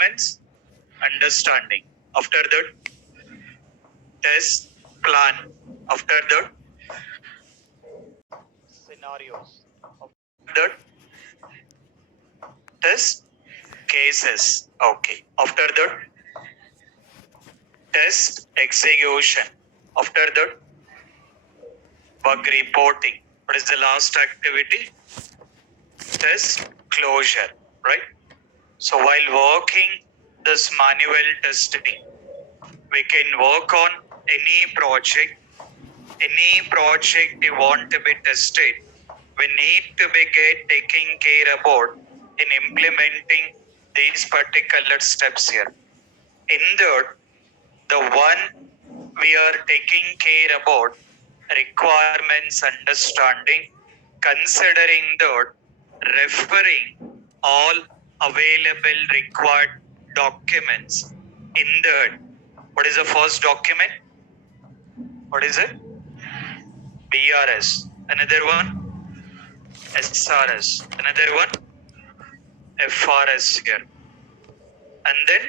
requirements, understanding. After that, test plan. After that, scenarios. After that, test cases. Okay. After that, test execution. After that, bug reporting. What is the last activity? Test closure. Right? So while working this manual testing, we can work on any project you want to be tested. We need to be taking care about in implementing these particular steps here. In that, the one we are taking care about requirements understanding, considering that referring all available required documents. In that, what is the first document? What is it? BRS. Another one, SRS. Another one, FRS here. And then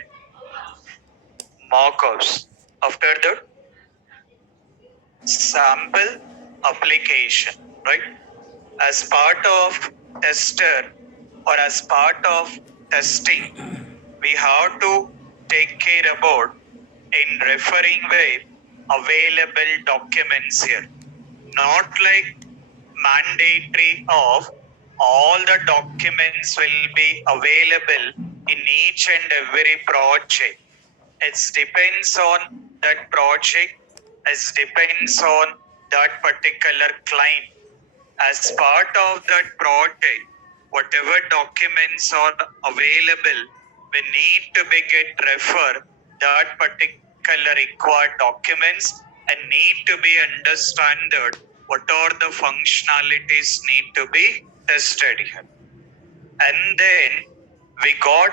mock-ups. After that, sample application, right? As part of tester or as part of testing, we have to take care about in referring with available documents here. Not like mandatory of all the documents will be available in each and every project. It depends on that project. It depends on that particular client. As part of that project, whatever documents are available, we need to be get refer that particular required documents and need to be understood what are the functionalities need to be tested here. And then we got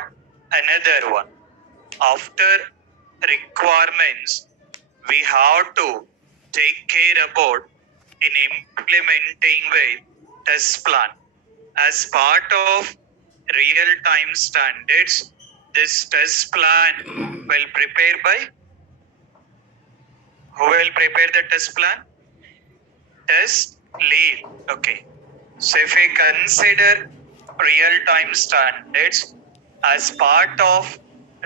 another one. After requirements, we have to take care about in implementing with test plan. As part of real-time standards, this test plan will prepare by who will prepare the test plan? Test lead. Okay. So if we consider real-time standards as part of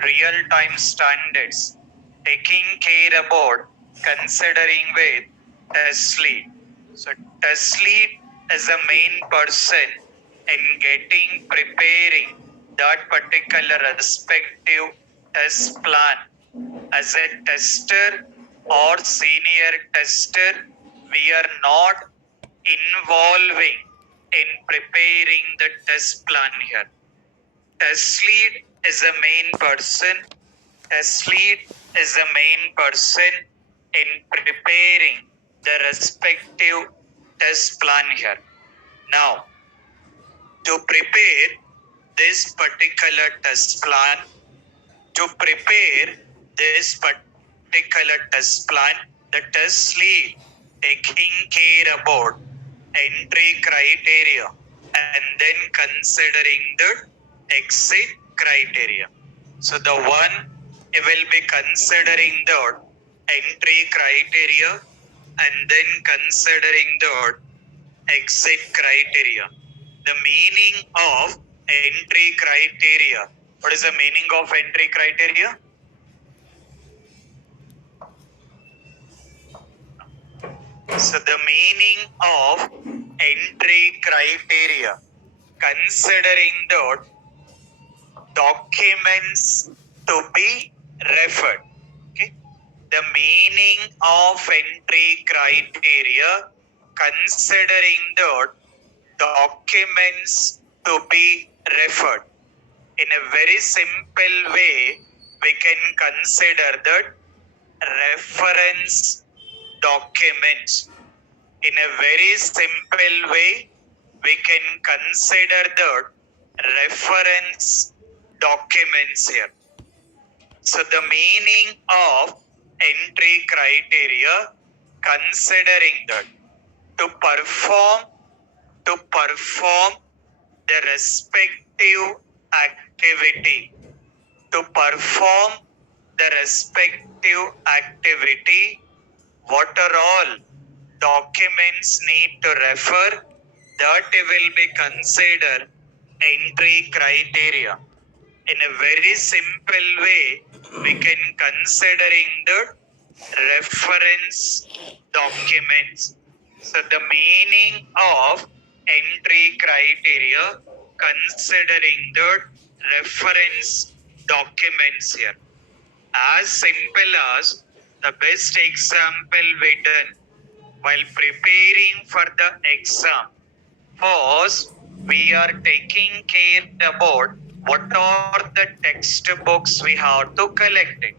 real-time standards, taking care about considering with test lead. So test lead is the main person in getting preparing that particular respective test plan. As a tester or senior tester, we are not involving in preparing the test plan here. Test lead is the main person. Test lead is the main person in preparing the respective test plan here. Now, to prepare this particular test plan, the test lead taking care about entry criteria and then considering the exit criteria. So the one will be considering the entry criteria and then considering the exit criteria. The meaning of entry criteria. What is the meaning of entry criteria? So the meaning of entry criteria, considering the documents to be referred. Okay. The meaning of entry criteria, considering the documents to be referred. In a very simple way, we can consider that reference documents. In a very simple way, we can consider the reference documents here. So the meaning of entry criteria, considering that to perform the respective activity, to perform the respective activity, what are all documents need to refer, that will be considered entry criteria. In a very simple way, we can considering the reference documents. So the meaning of entry criteria considering the reference documents here. As simple as the best example we done while preparing for the exam. First, we are taking care about what are the textbooks we have to collect it.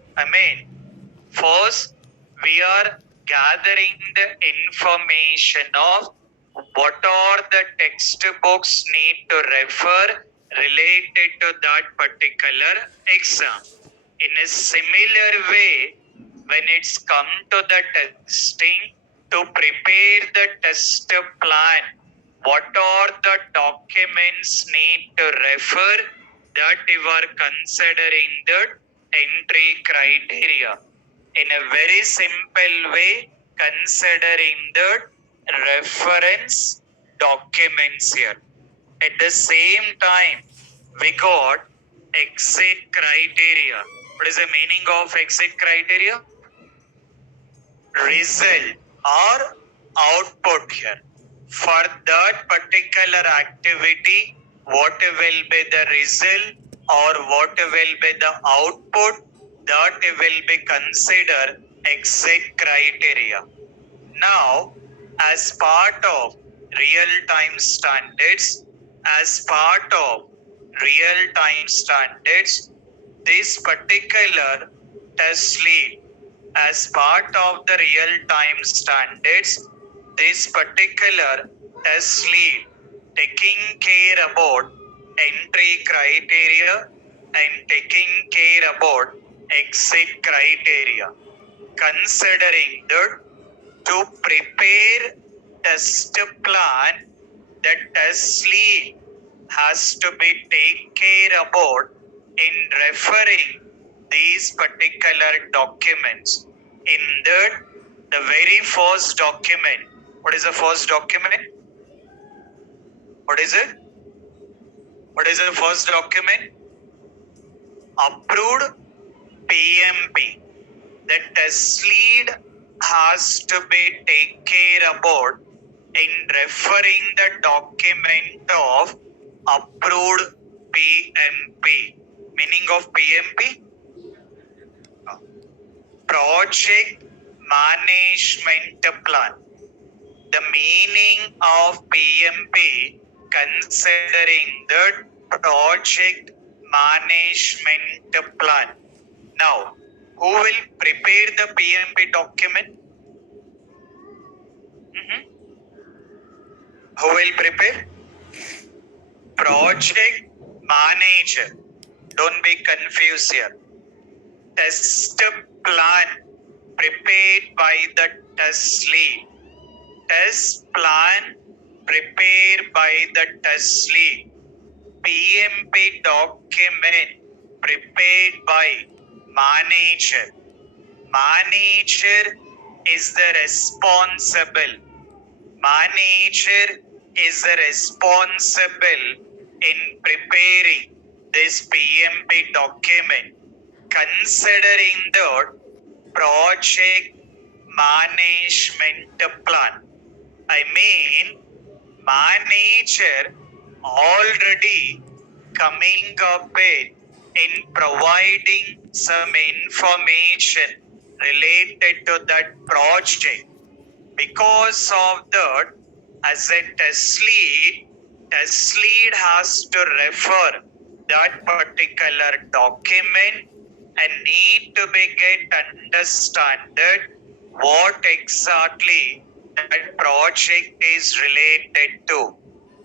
First, we are gathering the information of what are the textbooks need to refer related to that particular exam. In a similar way, when it's come to the testing, to prepare the test plan, what are the documents need to refer, that you are considering the entry criteria. In a very simple way, considering the reference documents here. At the same time, we got exit criteria. What is the meaning of exit criteria? Result or output here. For that particular activity, what will be the result or what will be the output, that will be considered exit criteria. Now, as part of real-time standards, this particular test lead, as part of the real-time standards, this particular test lead taking care about entry criteria and taking care about exit criteria. Considering that to prepare test plan, the test lead has to be taken care about in referring these particular documents. In that, the very first document, what is the first document? What is it? What is the first document? Approved PMP. The test lead has to be taken care about in referring the document of approved PMP. Meaning of PMP? Project Management Plan. The meaning of PMP considering the Project Management Plan. Now, who will prepare the PMP document? Who will prepare? Project Manager. Don't be confused here. Test plan prepared by the test lead. Test plan prepared by the test lead. PMP document prepared by manager. Manager is the responsible. Manager is the responsible in preparing this PMP document, considering the project management plan. Manager already coming up with in providing some information related to that project. Because of that, as a test lead has to refer that particular document and need to be get understand what exactly that project is related to.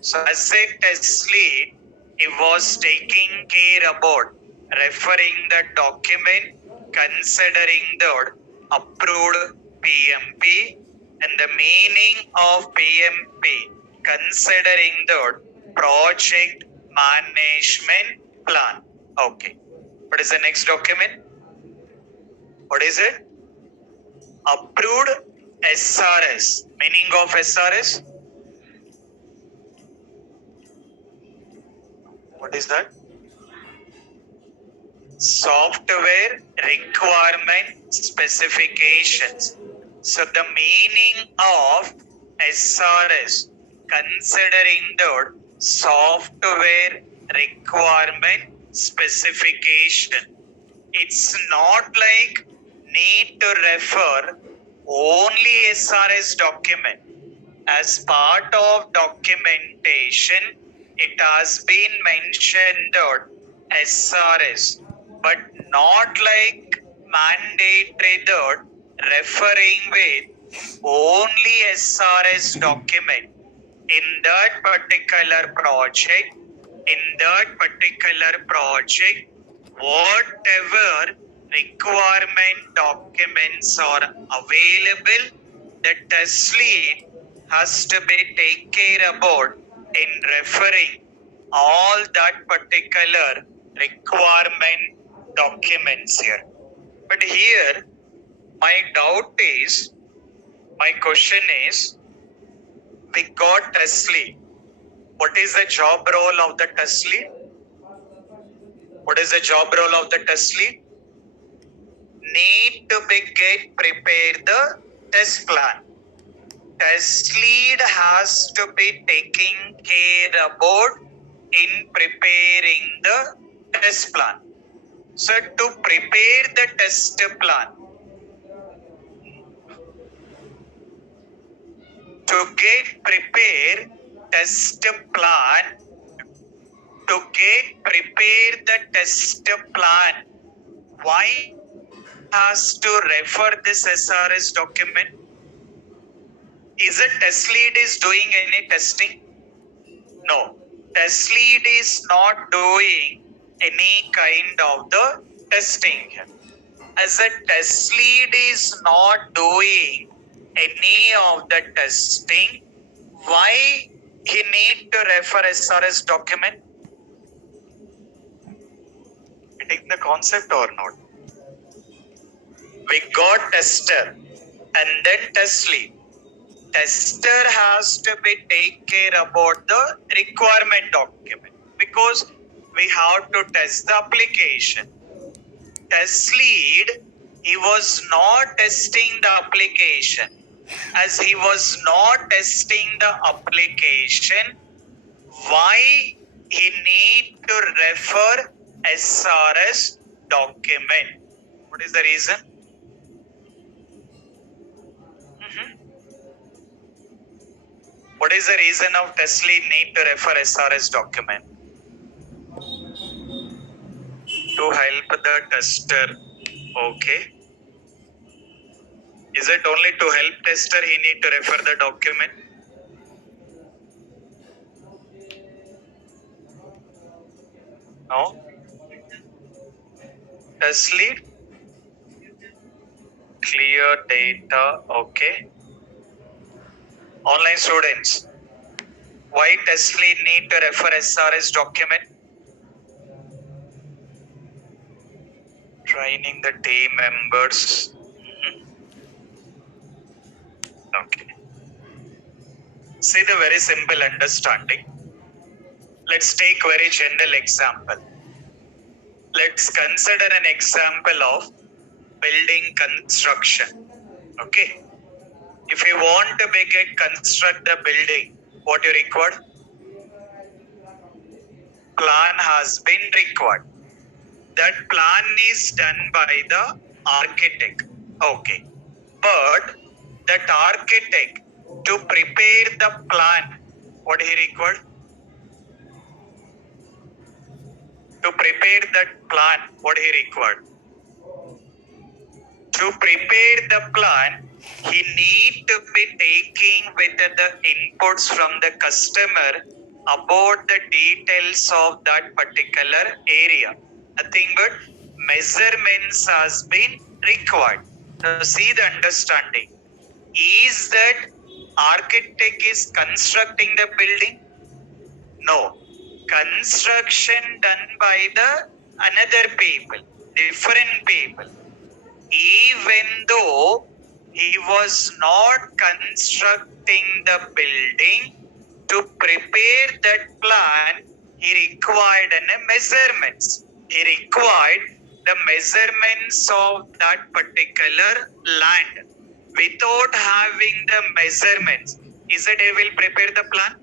So as a test lead, he was taking care about referring the document, considering the approved PMP, and the meaning of PMP, considering the project management plan. Okay. What is the next document? What is it? Approved SRS. Meaning of SRS? What is that? Software requirement specifications. So the meaning of SRS, considering the software requirement specification, it's not like need to refer only SRS document. As part of documentation, it has been mentioned that SRS, but not like mandatory that referring with only SRS document in that particular project. In that particular project, whatever requirement documents are available, the test lead has to be take care about in referring all that particular requirement documents here. But here, my doubt is, my question is, we got test lead. What is the job role of the test lead? What is the job role of the test lead? Need to be get prepared the test plan. Test lead has to be taking care about in preparing the test plan. So to prepare the test plan, to get prepared test plan, to get prepared the test plan, why has to refer this SRS document? Is it test lead is doing any testing? No. Test lead is not doing any kind of the testing. As a test lead is not doing any of the testing, why he need to refer SRS document? Getting the concept or not? We got tester and then test lead. Tester has to be take care about the requirement document because we have to test the application. Test lead, he was not testing the application. As he was not testing the application, why he need to refer SRS document? What is the reason? What is the reason of test lead need to refer SRS document? To help the tester. Okay. Is it only to help tester he need to refer the document? No. Test lead. Clear data. Okay. Online students. Why test lead need to refer SRS document? Training the team members. Okay. See the very simple understanding. Let's take very general example. Let's consider an example of building construction. Okay. If you want to construct the building, what you require? Plan has been required. That plan is done by the architect. Okay. But that architect to prepare the plan, what he required? To prepare that plan, what he required? To prepare the plan, he need to be taking with the inputs from the customer about the details of that particular area. Nothing but measurements has been required. Now see the understanding. Is that architect is constructing the building? No. Construction done by the another people, different people. Even though he was not constructing the building, to prepare that plan, he required measurements. He required the measurements of that particular land. Without having the measurements, is it he will prepare the plan?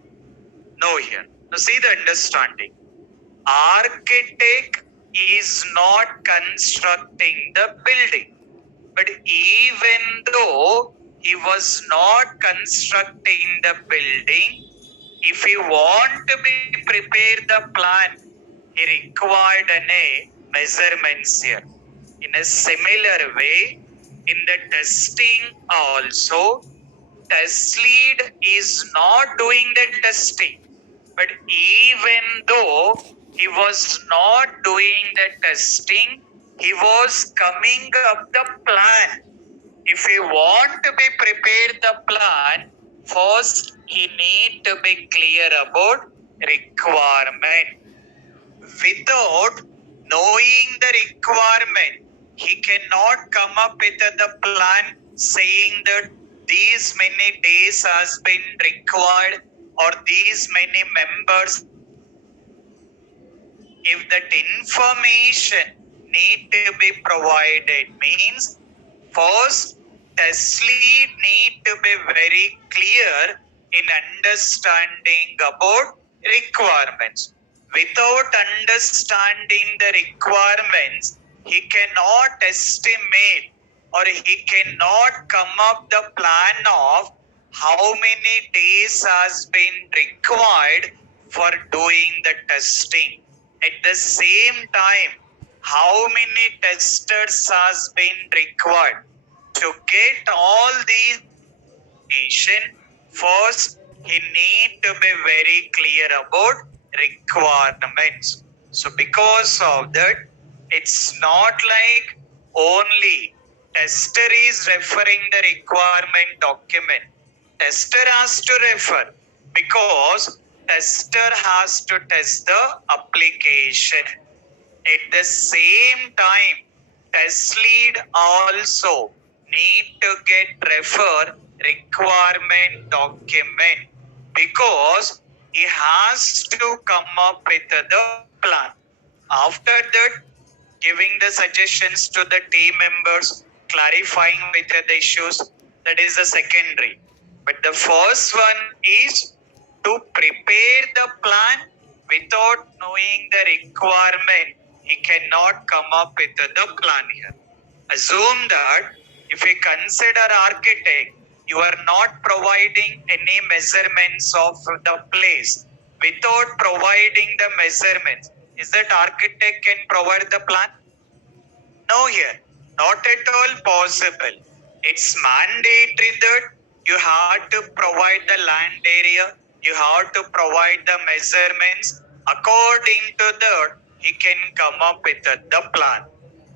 No, here. Now see the understanding. Architect is not constructing the building. But even though he was not constructing the building, if he want to be prepare the plan, he required a measurements here. In a similar way, in the testing also, test lead is not doing the testing. But even though he was not doing the testing, he was coming up the plan. If he want to be prepared the plan, first he need to be clear about requirement. Without knowing the requirement, he cannot come up with the plan saying that these many days has been required or these many members. If that information need to be provided means first test lead need to be very clear in understanding about requirements. Without understanding the requirements, he cannot estimate or he cannot come up the plan of how many days has been required for doing the testing. At the same time, how many testers has been required to get all these information. First, he need to be very clear about requirements. So because of that, it's not like only tester is referring the requirement document. Tester has to refer because tester has to test the application. At the same time, test lead also need to get refer requirement document because he has to come up with the plan. After that, giving the suggestions to the team members, clarifying with the issues, that is the secondary. But the first one is to prepare the plan without knowing the requirement. He cannot come up with the plan here. Assume that if we consider architect, you are not providing any measurements of the place. Without providing the measurements, is that architect can provide the plan? No, here, not at all possible. It's mandatory that you have to provide the land area, you have to provide the measurements. According to that, he can come up with the plan.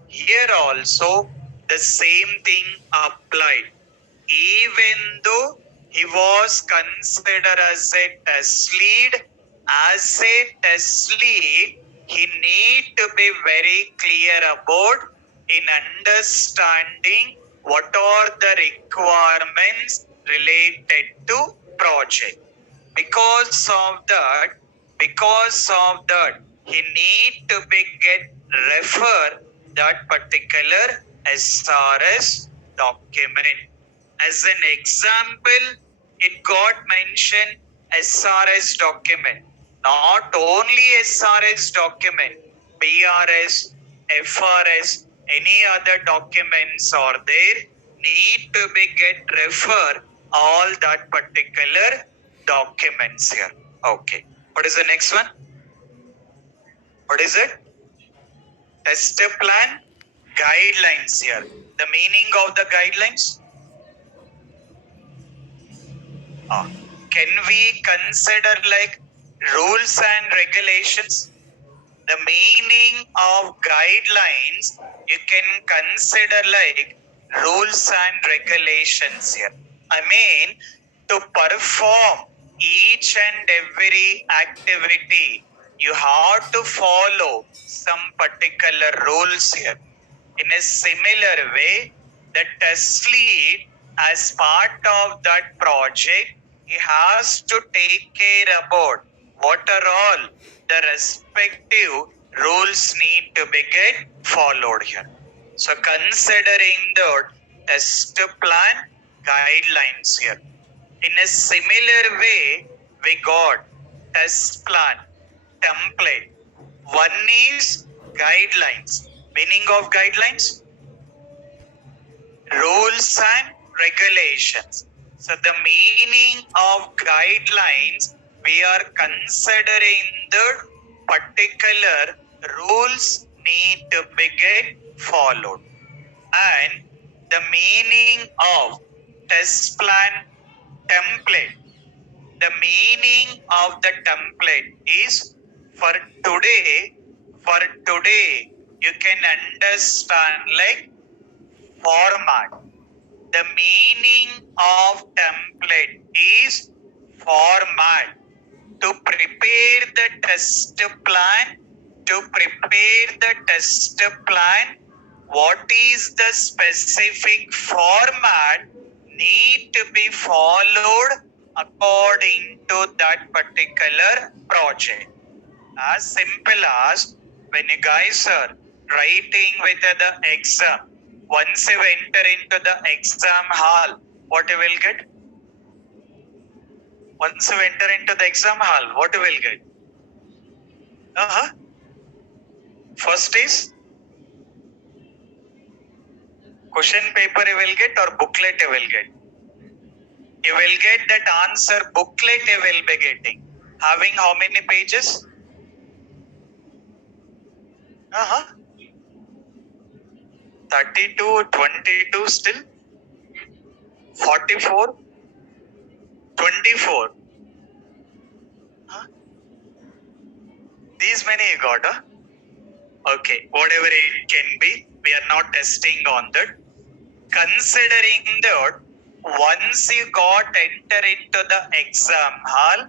Here also, the same thing applied. Even though he was considered as a test lead, he need to be very clear about in understanding what are the requirements related to project. Because of that, he need to be get refer that particular SRS document. As an example, it got mentioned SRS document. Not only SRS document, BRS, FRS, any other documents are there, need to be get refer all that particular documents here. Okay. What is the next one? What is it? Test plan guidelines here. The meaning of the guidelines? Can we consider like rules and regulations? The meaning of guidelines, you can consider like rules and regulations here. I mean, to perform each and every activity, You have to follow some particular rules here. In a similar way, the test lead, as part of that project, he has to take care about what are all the respective rules need to be get followed here. So considering the test plan guidelines here. In a similar way, we got test plan template. One is guidelines. Meaning of guidelines? Rules and regulations. So the meaning of guidelines, we are considering the particular rules need to be get followed. And the meaning of test plan template. The meaning of the template is for today, you can understand like format. The meaning of template is format. To prepare the test plan, what is the specific format need to be followed according to that particular project. As simple as when you guys are writing with the exam, once you enter into the exam hall, what you will get? Once you enter into the exam hall, what you will get? First is question paper you will get or booklet you will get? You will get that answer booklet you will be getting. Having how many pages? 32, 22 still? 44? 24? These many you got, huh? Okay, whatever it can be, we are not testing on that. Considering that, once you got enter into the exam hall,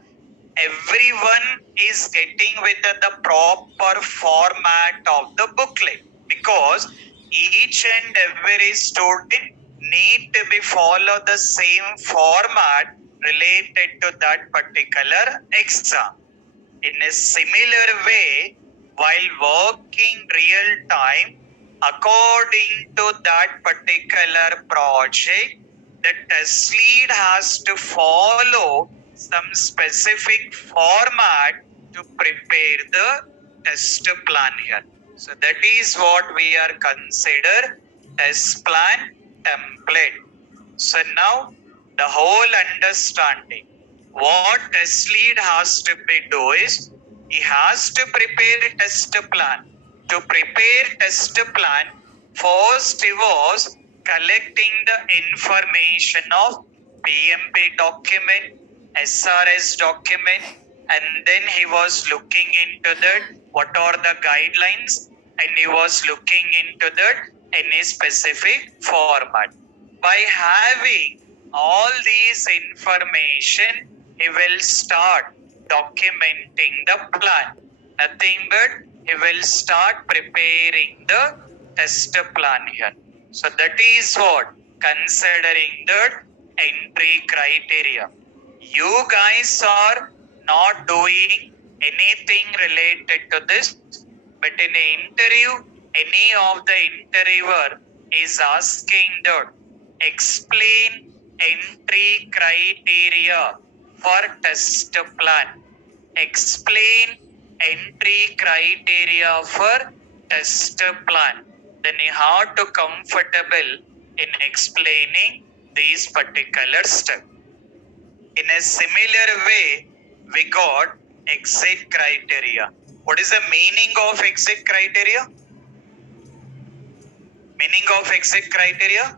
everyone is getting with the proper format of the booklet, because each and every student need to be follow the same format related to that particular exam. In a similar way, while working real time, according to that particular project, the test lead has to follow some specific format to prepare the test plan here. So that is what we are consider test plan template. So now the whole understanding what test lead has to be do is he has to prepare a test plan. To prepare test plan, first he was collecting the information of PMP document, SRS document, and then he was looking into that what are the guidelines, and he was looking into that any specific format. By having all these information, he will start documenting the plan. Nothing but he will start preparing the test plan here. So that is what considering the entry criteria. You guys are not doing anything related to this, but in an interview, any of the interviewer is asking that explain entry criteria for test plan. Explain entry criteria for test plan. Then you have to comfortable in explaining these particular steps. In a similar way, we got exit criteria. What is the meaning of exit criteria? Meaning of exit criteria?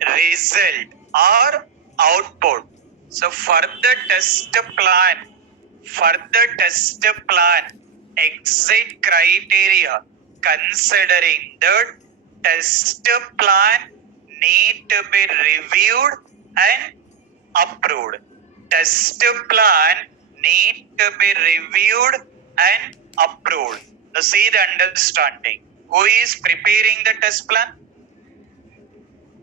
Result or output. So for the test plan, exit criteria, considering the test plan need to be reviewed and approved. Test plan need to be reviewed and approved. Now see the understanding. Who is preparing the test plan?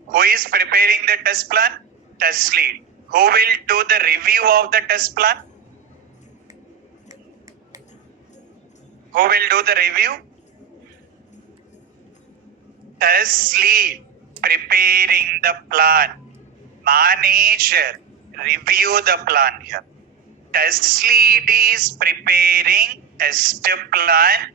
Who is preparing the test plan? Test lead. Who will do the review of the test plan? Who will do the review? Test lead. Preparing the plan. Manager. Review the plan here. Test lead is preparing test plan.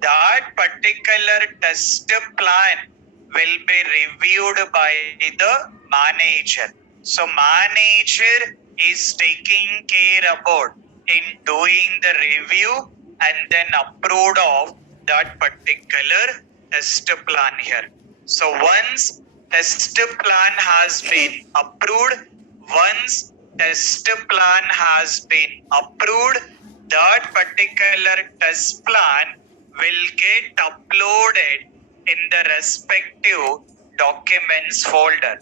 That particular test plan will be reviewed by the manager. So manager is taking care about in doing the review and then approved of that particular test plan here. So once test plan has been approved, once test plan has been approved, that particular test plan will get uploaded in the respective documents folder.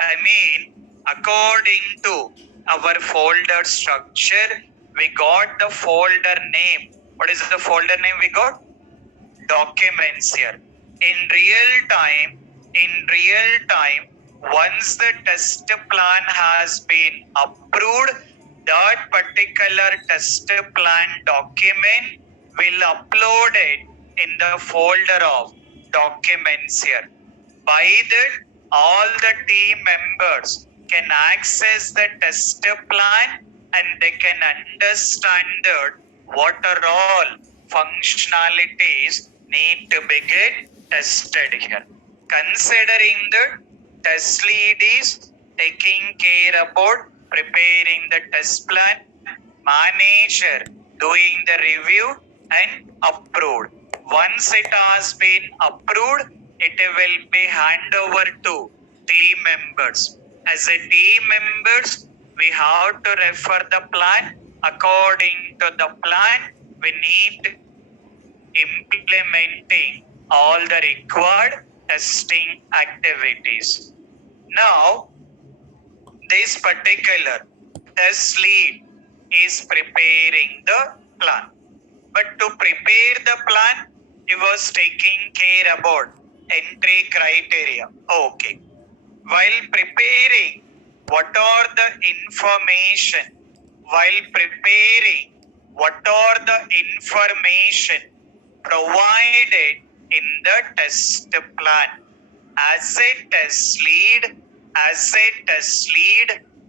I mean, according to our folder structure, we got the folder name. What is the folder name we got? Documents here. In real time, once the test plan has been approved, that particular test plan document will upload it in the folder of documents here. By that, all the team members can access the test plan and they can understand what are all functionalities need to be get tested here. Considering that test lead is taking care about preparing the test plan, manager doing the review and approved. Once it has been approved, it will be hand over to team members. As a team members, we have to refer the plan. According to the plan, we need implementing all the required testing activities. Now, this particular test lead is preparing the plan. But to prepare the plan, he was taking care about entry criteria. Okay. While preparing, what are the information? While preparing, what are the information provided in the test plan? As a test lead,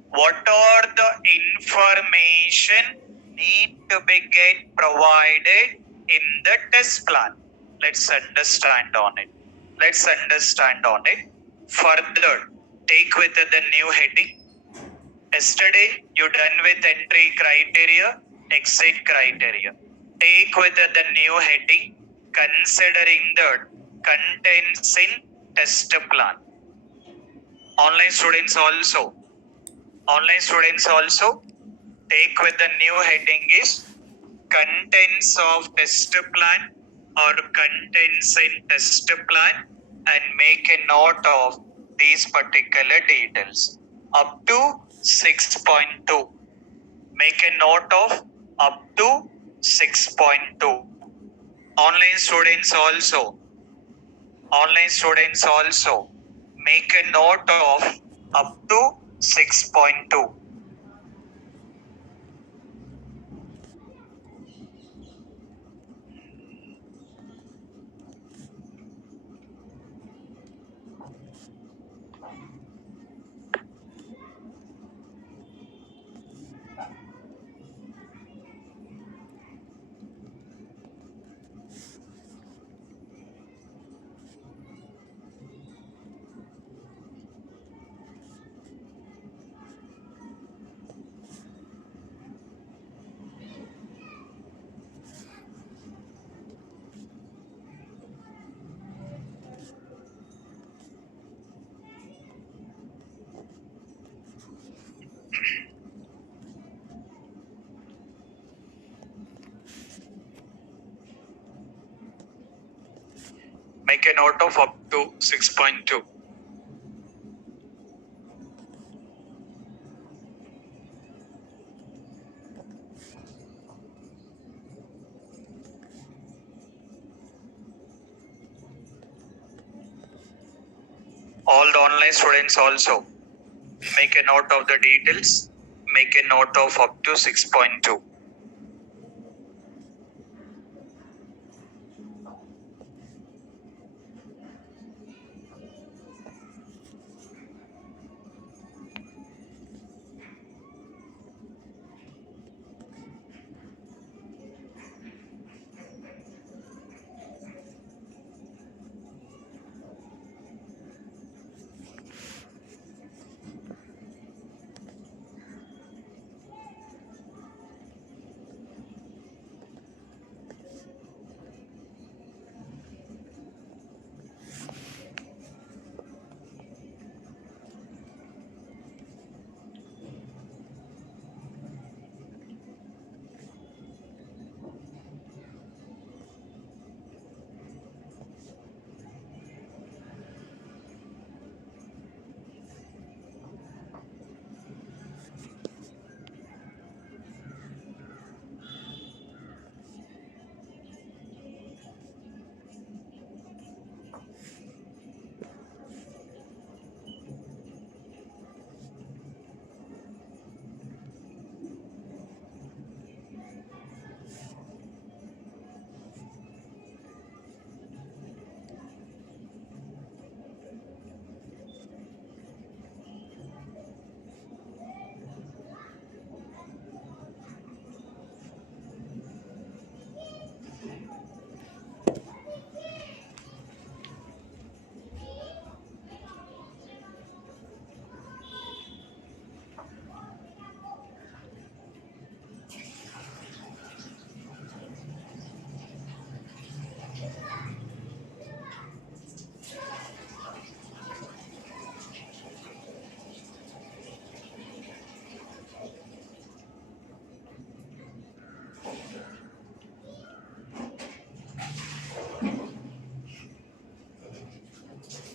what are the information need to be get provided in the test plan? Let's understand on it. Further, take with the new heading. Yesterday, you done with entry criteria, exit criteria. Take with the new heading, considering the contents in test plan. Online students also take with the new heading is contents of test plan or contents in test plan and make a note of these particular details. Up to 6.2. Make a note of up to 6.2. Online students also make a note of up to 6.2. Make a note of up to 6.2. All the online students also make a note of the details. Make a note of up to 6.2.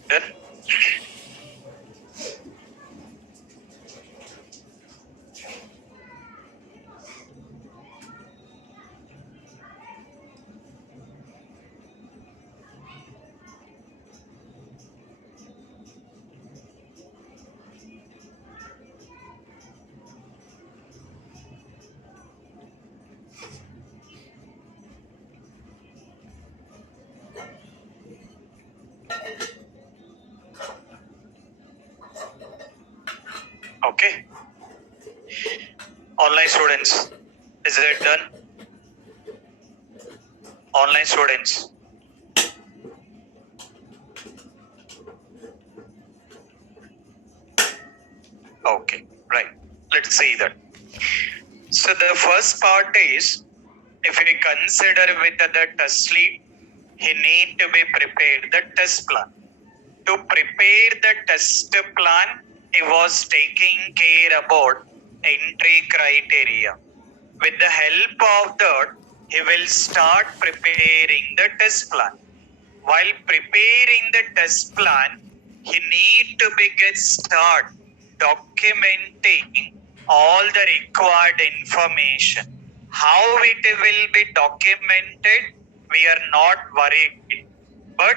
Done? Okay. Online students, is it done? Online students. Okay, right. Let's see that. So the first part is, if we consider with the test lead, he need to be prepared the test plan. To prepare the test plan, he was taking care about entry criteria. With the help of that, he will start preparing the test plan. While preparing the test plan, he need to be get start documenting all the required information. How it will be documented, we are not worried. But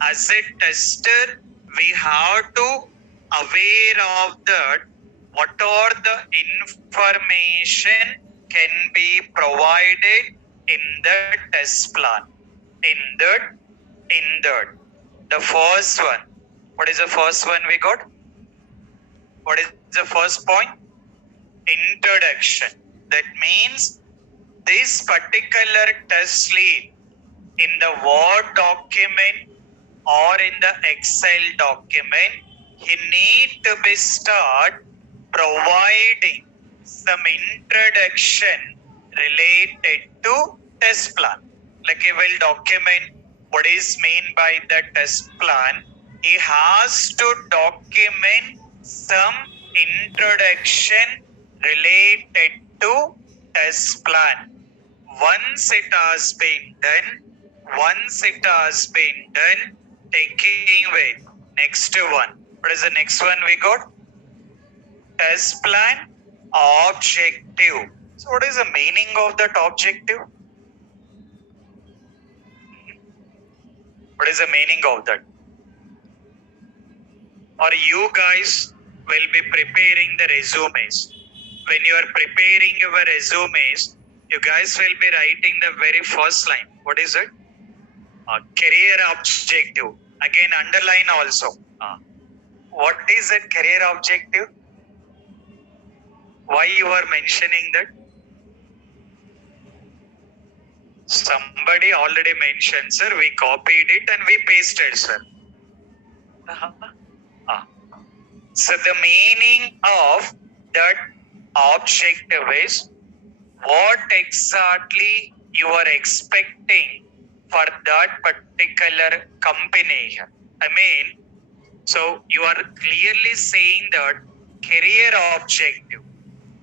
as a tester, we have to aware of that what are the information can be provided in the test plan. In that, the first one. What is the first one we got? What is the first point? Introduction. That means this particular test lead in the Word document or in the Excel document, he need to be start providing some introduction related to test plan. Like he will document what is meant by the test plan. He has to document some introduction related to test plan. Once it has been done, taking away next one. What is the next one we got? Test plan objective. So what is the meaning of that objective? What is the meaning of that? or you guys will be preparing the resumes. When you are preparing your resumes, you guys will be writing the very first line. What is it? Career objective. Again, underline also. What is that career objective? Why you are mentioning that? Somebody already mentioned, sir. We copied it and we pasted, sir. So the meaning of that objective is what exactly you are expecting for that particular company here. I mean, so you are clearly saying that career objective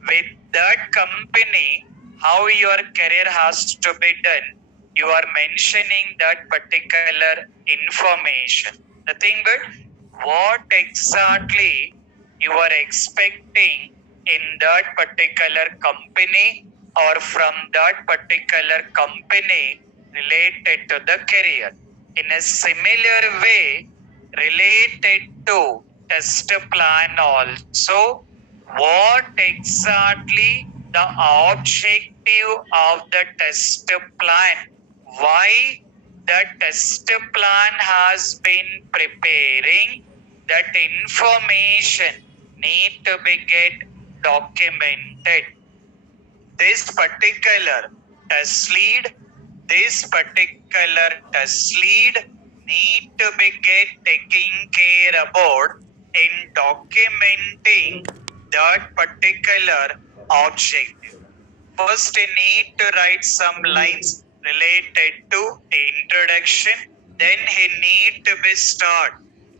with that company, how your career has to be done. You are mentioning that particular information. Nothing but what exactly you are expecting in that particular company or from that particular company related to the career. In a similar way, related to test plan also, what exactly the objective of the test plan? Why the test plan has been preparing? That information need to be get documented. This particular test lead need to be get taken care about in documenting that particular objective. First, he need to write some lines related to introduction. Then he need to be start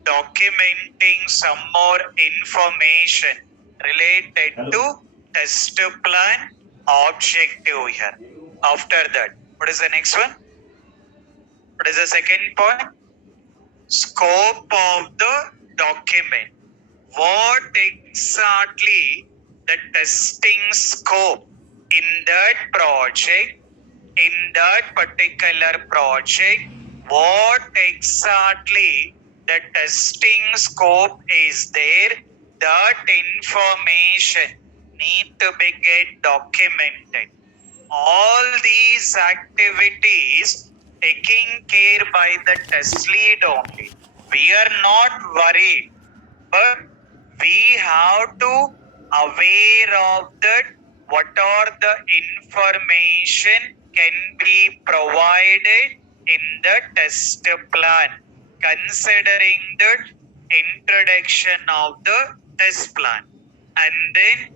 documenting some more information related to test plan objective here. After that, what is the next one? What is the second point? Scope of the document. What exactly the testing scope in that project, in that particular project, what exactly the testing scope is there, that information need to be get documented. All these activities taken care by the test lead only. We are not worried, but we have to aware of that what are the information can be provided in the test plan, considering the introduction of the test plan and then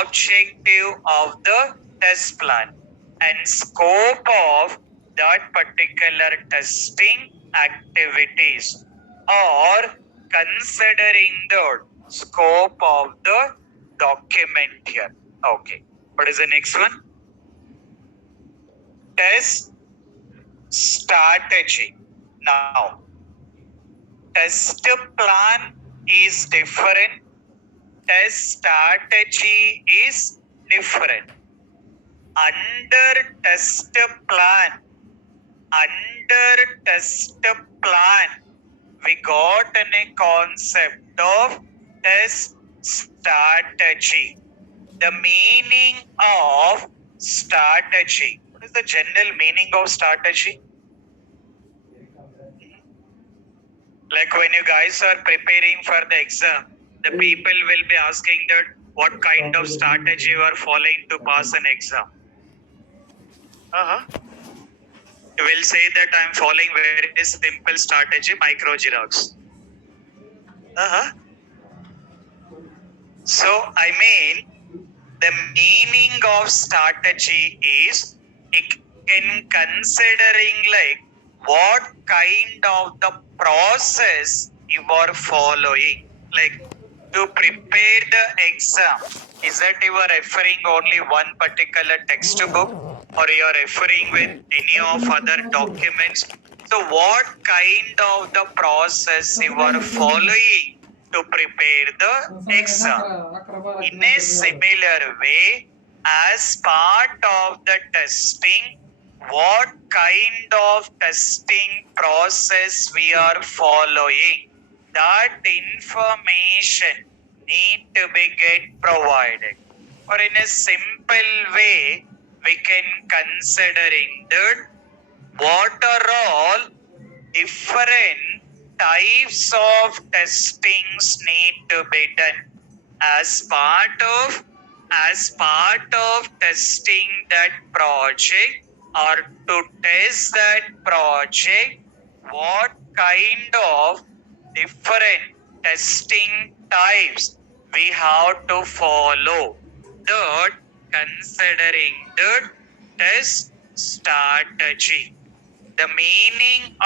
objective of the test plan and scope of that particular testing activities, or considering the scope of the document here. Okay. What is the next one? Test strategy. Now, test plan is different. Test strategy is different. Under test plan, we got a concept of test strategy. The meaning of strategy. What is the general meaning of strategy? Like when you guys are preparing for the exam, the people will be asking that what kind of strategy you are following to pass an exam. You will say that I am following very simple strategy, micro Xerox. So I mean, the meaning of strategy is in considering like what kind of the process you are following, like to prepare the exam. Is that you are referring only one particular textbook, or you are referring with any of other documents? So what kind of the process you are following to prepare the exam? In a similar way, as part of the testing, what kind of testing process we are following? that information need to be get provided. Or in a simple way, we can considering that what are all different types of testings need to be done as part of testing that project, or to test that project, what kind of different testing types we have to follow. Third, considering the test strategy. The meaning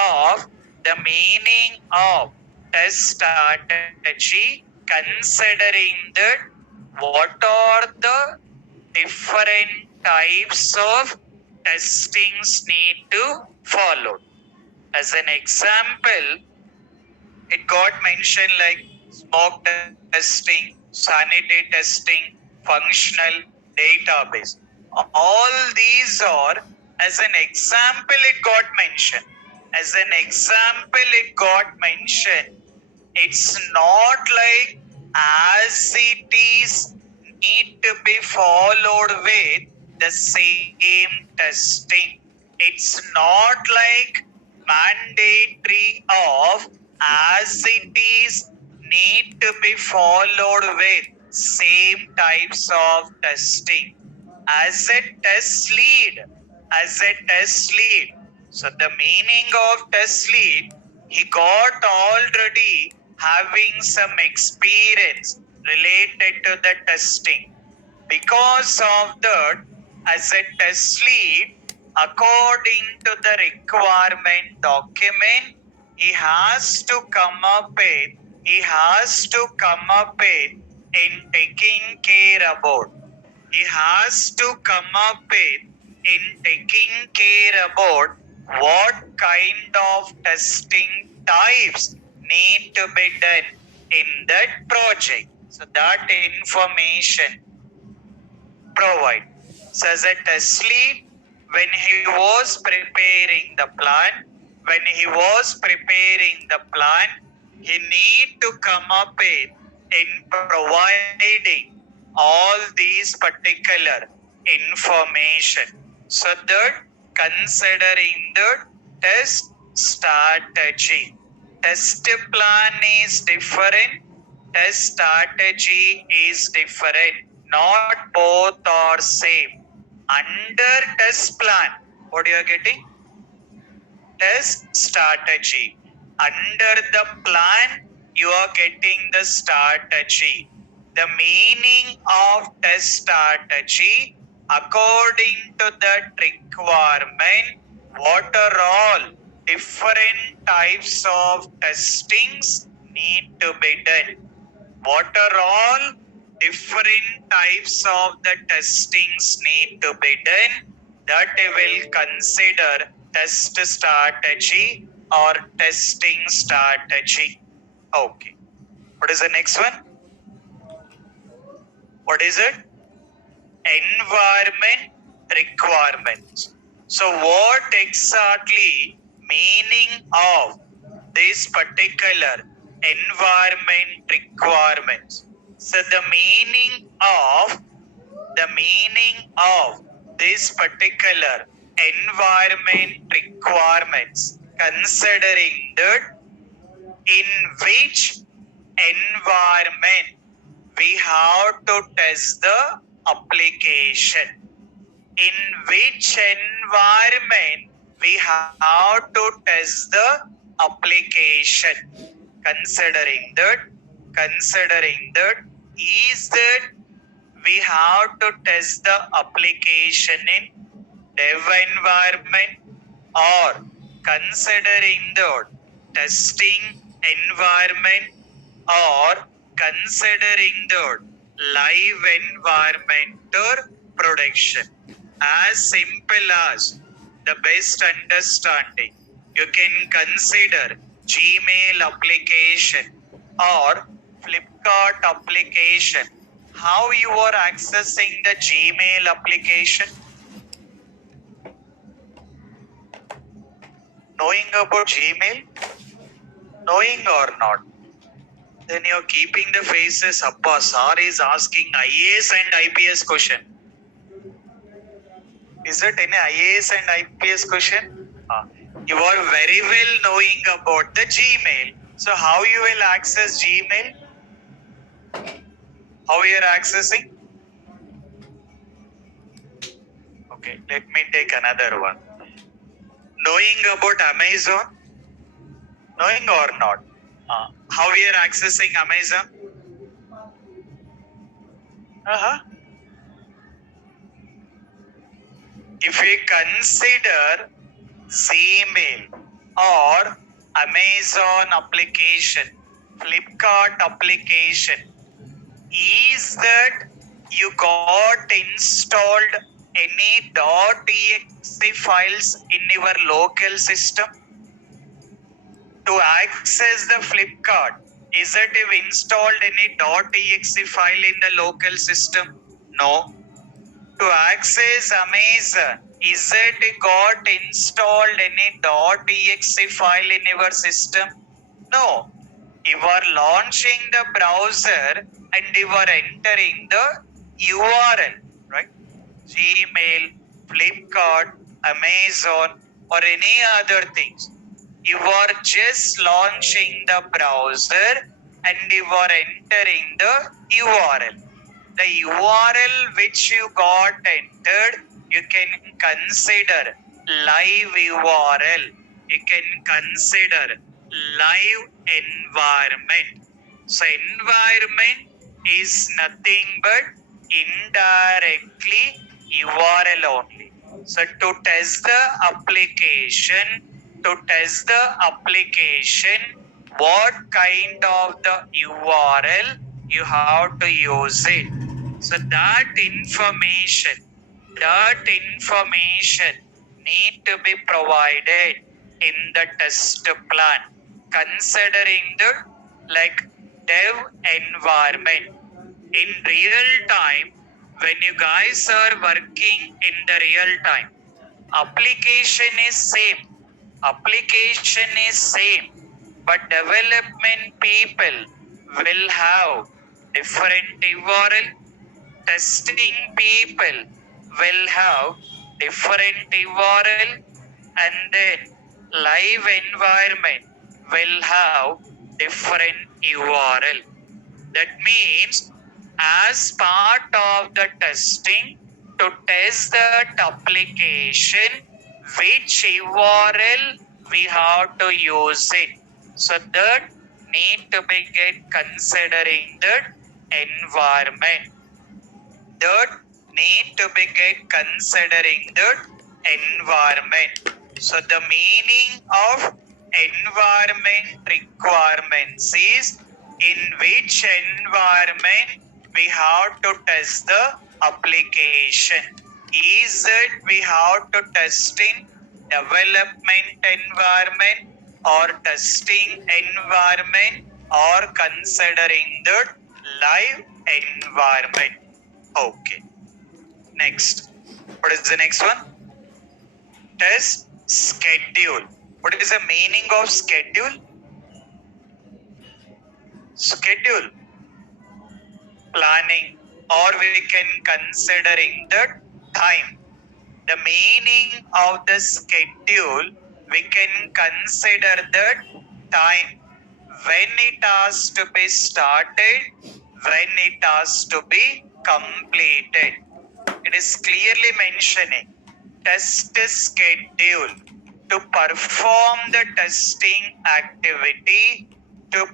of test strategy, considering that what are the different types of testings need to follow. As an example, it got mentioned like smoke testing, sanity testing, functional database. All these are, as an example, it got mentioned. As an example, it got mentioned. It's not like as it is need to be followed with the same testing. It's not like mandatory of as it is need to be followed with same types of testing. As a test lead, so the meaning of test lead, he got already having some experience related to the testing. Because of that, as a test lead, according to the requirement document, he has to come up with in taking care about. He has to come up with in taking care about what kind of testing types need to be done in that project. So that information provide. So as a test lead, when he was preparing the plan, he need to come up with in providing all these particular information. So that considering the test strategy, test plan is different, test strategy is different. Not both are same. Under test plan, what you are getting? Test strategy. Under the plan, you are getting the strategy. The meaning of test strategy, according to that requirement, what are all different types of testings need to be done. What are all different types of the testings need to be done, that will consider test strategy or testing strategy. Okay. What is the next one? What is it? Environment requirements. So what exactly meaning of this particular environment requirements? So the meaning of this particular environment requirements, considering that in which environment we have to test the application. In which environment we have to test the application. Considering that is that we have to test the application in dev environment, or considering the testing environment, or considering the live environment or production. As simple as the best understanding, you can consider Gmail application or Flipkart application. How you are accessing the Gmail application? Knowing about Gmail? Knowing or not? Then you're keeping the faces. Appa, sir is asking IAS and IPS question. Is it any IAS and IPS question? You are very well knowing about the Gmail. So how you will access Gmail? How you are accessing? Okay, let me take another one. Knowing about Amazon? Knowing or not? How we are accessing Amazon? If we consider Gmail or Amazon application, Flipkart application, is that you got installed any .exe files in your local system? To access the Flipkart, is it you installed any .exe file in the local system? No. To access Amazon, is it got installed any .exe file in your system? No. You are launching the browser and you are entering the URL, right? Gmail, Flipkart, Amazon, or any other things. You are just launching the browser and you are entering the URL. The URL which you got entered, you can consider live URL. You can consider live environment. So environment is nothing but indirectly URL only. So to test the application, what kind of the URL you have to use it. So that information need to be provided in the test plan, considering the dev environment. In real time, when you guys are working in the real time, application is same, but development people will have different URL. Testing people will have different URL, and then live environment will have different URL. That means as part of the testing, to test that application, which URL we have to use it. So that need to be get considering that environment. That need to be get considering the environment. So the meaning of environment requirements is in which environment we have to test the application. Is it we have to test in development environment or testing environment or considering the live environment? Okay. Next. What is the next one? Test schedule. What is the meaning of schedule? Schedule. Planning, or we can considering the time. The meaning of the schedule, we can consider the time. When it has to be started, when it has to be completed. It is clearly mentioning test schedule. To perform the testing activity, the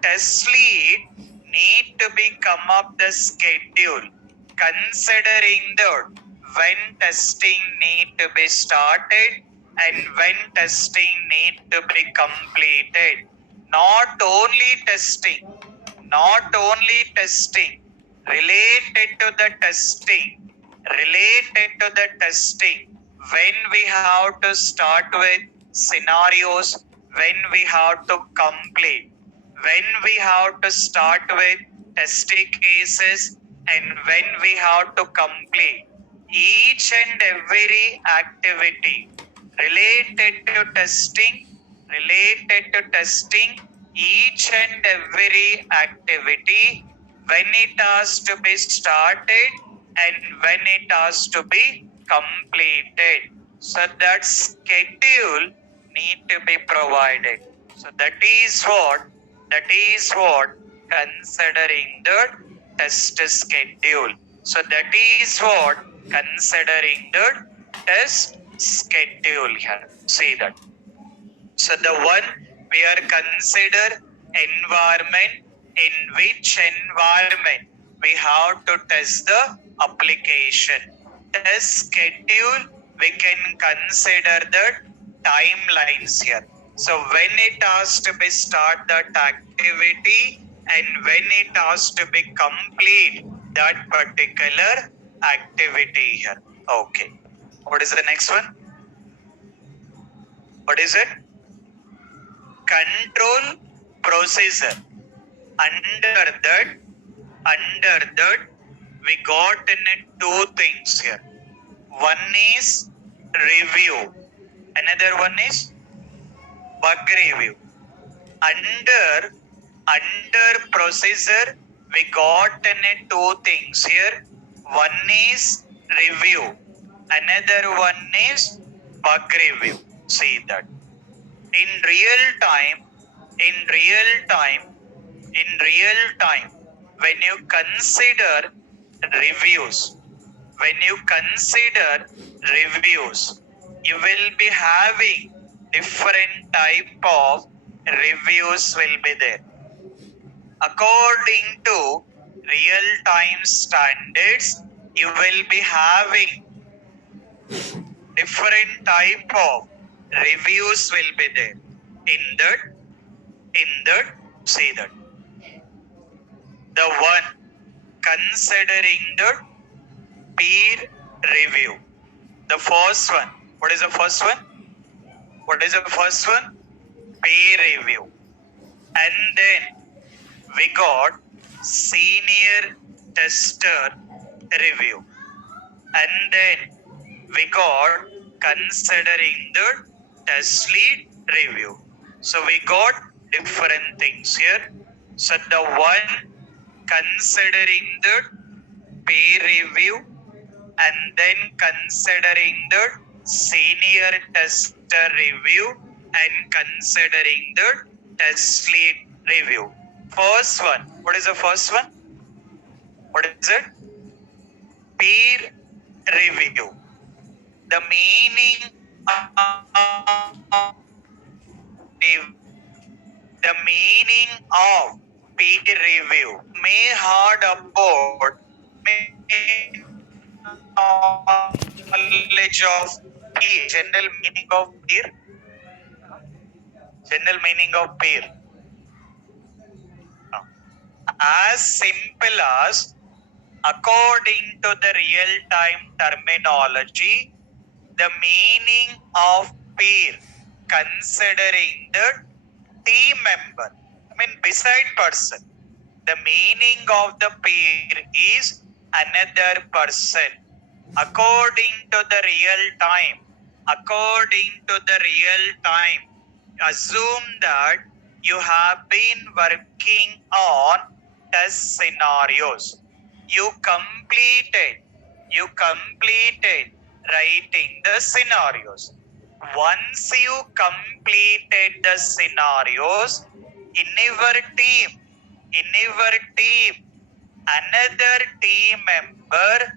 test lead need to be come up the schedule, considering the when testing need to be started and when testing need to be completed. Not only testing, related to the testing, when we have to start with scenarios, when we have to complete, when we have to start with testing cases, and when we have to complete each and every activity related to testing related to testing each and every activity when it has to be started and when it has to be completed. So that schedule need to be provided. So that is what considering the test schedule. So that is what considering the test schedule here. See that. So the one we are consider environment, in which environment we have to test the application. Test schedule, we can consider the timelines here. So when it has to be start that activity and when it has to be complete that particular activity here. Okay. What is the next one? What is it? Control procedure. Under that we got in it two things here. One is review, another one is bug review. Under procedure we got in it two things here. One is review, another one is bug review. See that. In real time, when you consider reviews, you will be having different type of reviews will be there. According to real time standards, you will be having different type of reviews will be there. In that, see that. The one considering the peer review. The first one. What is the first one? Peer review. And then we got senior tester review. And then we got considering the test lead review. So we got different things here. So the one considering the peer review and then considering the senior tester review and considering the test lead review. First one. What is the first one? What is it? Peer review. The meaning of peer review may hard about knowledge of peer. General meaning of peer. As simple as according to the real-time terminology, the meaning of peer considering the team member, beside person. The meaning of the peer is another person. According to the real time, assume that you have been working on test scenarios. You completed writing the scenarios. Once you completed the scenarios, in your team, another team member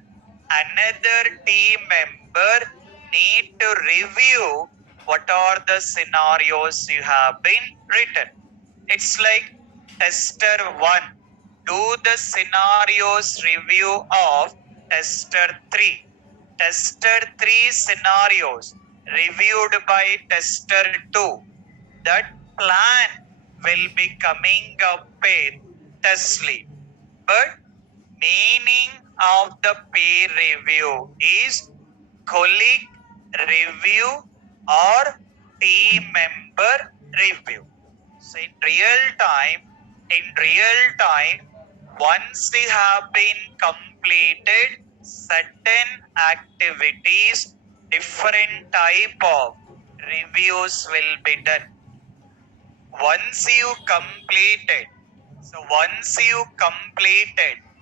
need to review what are the scenarios you have been written. It's like tester 1 do the scenarios review of tester 3. Tester 3 scenarios reviewed by tester 2. That plan will be coming up with test lead. But meaning of the peer review is colleague review or team member review. So in real time, once we have been completed certain activities, different type of reviews will be done. once you completed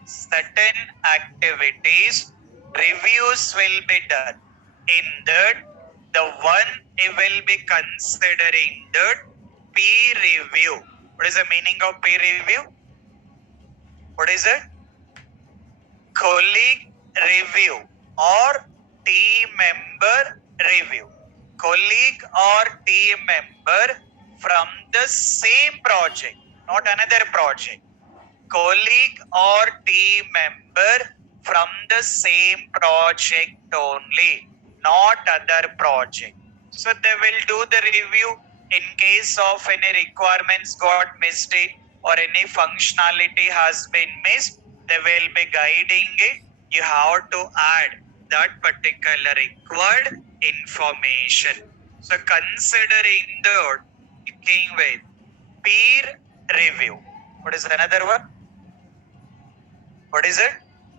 certain activities, reviews will be done. In that, the one it will be considering the peer review. What is the meaning of peer review? What is it? Colleague review or team member review. Colleague or team member from the same project, not another project. Colleague or team member from the same project only, not other project. So they will do the review in case of any requirements got missed it or any functionality has been missed. They will be guiding it. You have to add that particular required information. So considering the working with peer review. What is another one? What is it?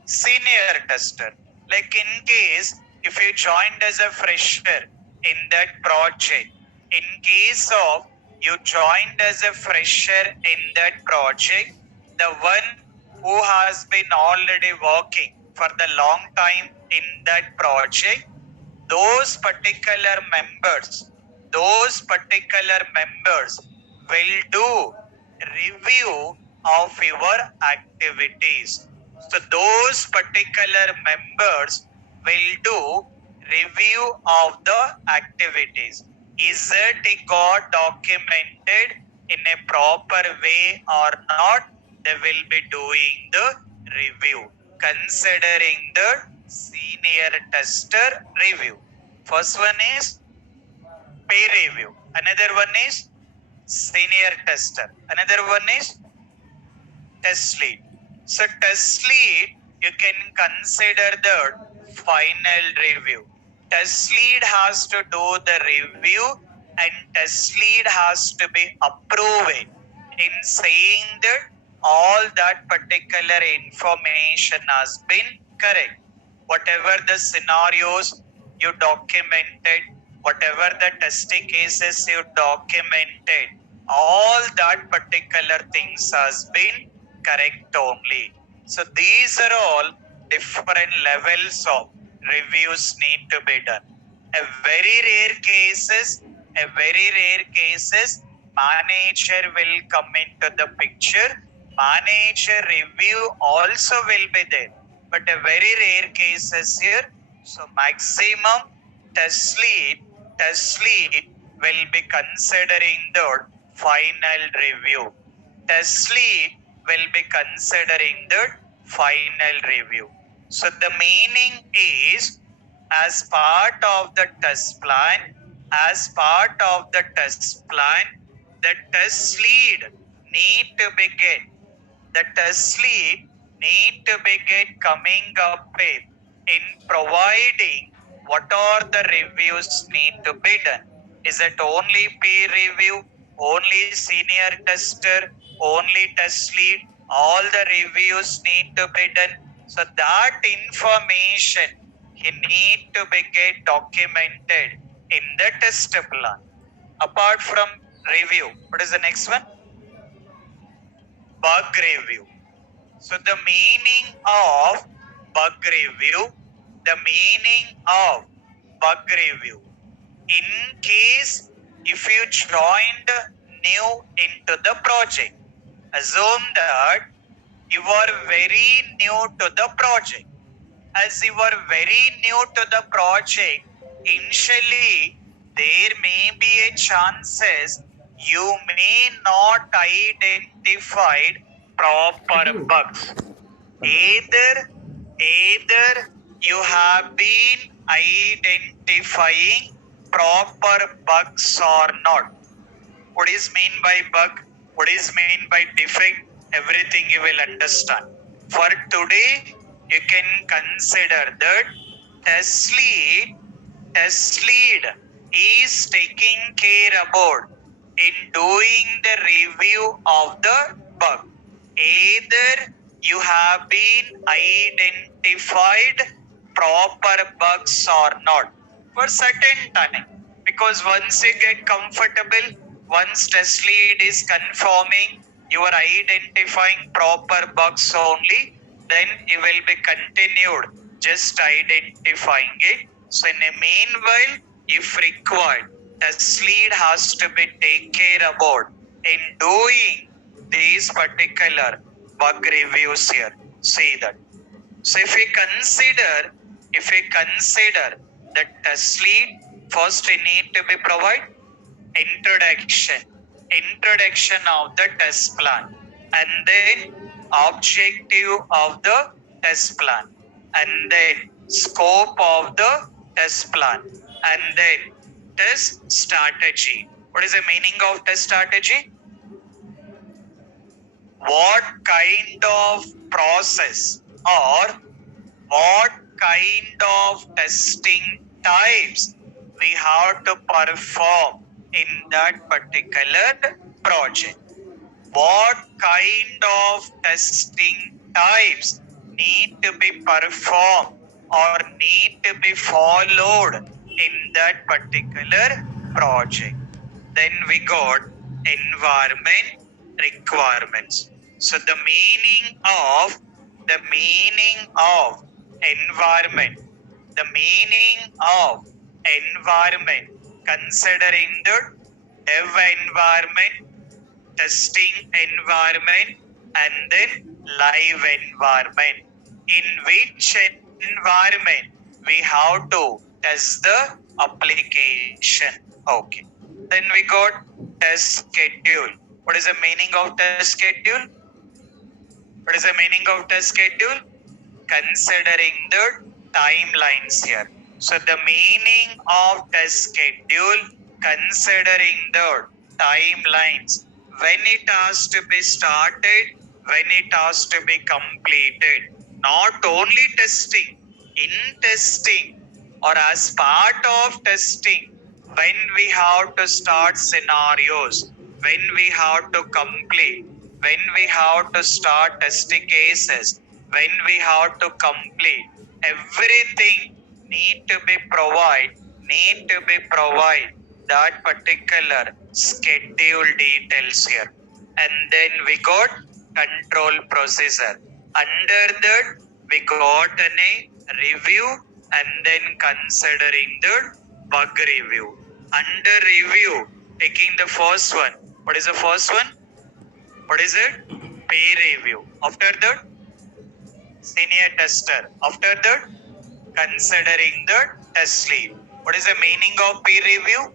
Senior tester. Like in case if you joined as a fresher in that project, in case of you joined as a fresher in that project, the one who has been already working for the long time in that project, those particular members will do review of your activities. So those particular members will do review of the activities. Is it got documented in a proper way or not? They will be doing the review, considering the senior tester review. First one is peer review. Another one is senior tester. Another one is test lead. So test lead, you can consider the final review. Test lead has to do the review and test lead has to be approved in saying that all that particular information has been correct. Whatever the scenarios you documented, whatever the testing cases you documented, all that particular things has been correct only. So these are all different levels of reviews need to be done. A very rare cases, manager will come into the picture. Manager review also will be there, but a very rare cases here. So maximum test lead will be considering the final review. Test lead will be considering the final review. So the meaning is, as part of the test plan, the test lead need to begin. The test lead need to begin coming up with in providing what are the reviews need to be done. Is it only peer review, only senior tester, only test lead? All the reviews need to be done. So that information he need to be get documented in the test plan. Apart from review, what is the next one? Bug review. So the meaning of bug review, in case if you joined new into the project, assume that you are very new to the project. As you are very new to the project, initially there may be a chances you may not identify proper bugs. Either you have been identifying proper bugs or not. What is mean by bug? What is mean by defect? Everything you will understand. For today, you can consider that test lead is taking care about in doing the review of the bug. Either you have been identified proper bugs or not for certain time, because once you get comfortable, Once test lead is confirming you are identifying proper bugs only, then it will be continued just identifying it. So in the meanwhile, if required, test lead has to be take care about in doing these particular bug reviews here. See that. So if we consider the test lead, first we need to be provide introduction of the test plan, and then objective of the test plan, and then scope of the test plan, and then test strategy. What is the meaning of test strategy? What kind of process or what kind of testing types we have to perform in that particular project. What kind of testing types need to be performed or need to be followed in that particular project. Then we got environment requirements. So the meaning of environment, considering the dev environment, testing environment, and then live environment. In which environment we have to test the application. Okay. Then we got test schedule. What is the meaning of test schedule? What is the meaning of test schedule? Considering the timelines here. So the meaning of test schedule, considering the timelines, when it has to be started, when it has to be completed. Not only testing, in testing or as part of testing, when we have to start scenarios, when we have to complete, when we have to start testing cases, when we have to complete, everything need to be provide that particular schedule details here. And then we got control procedure. Under that we got a review, and then considering the bug review. Under review, taking the first one. What is the first one? What is it? Peer review. After that, senior tester. After that, considering the test lead. What is the meaning of peer review?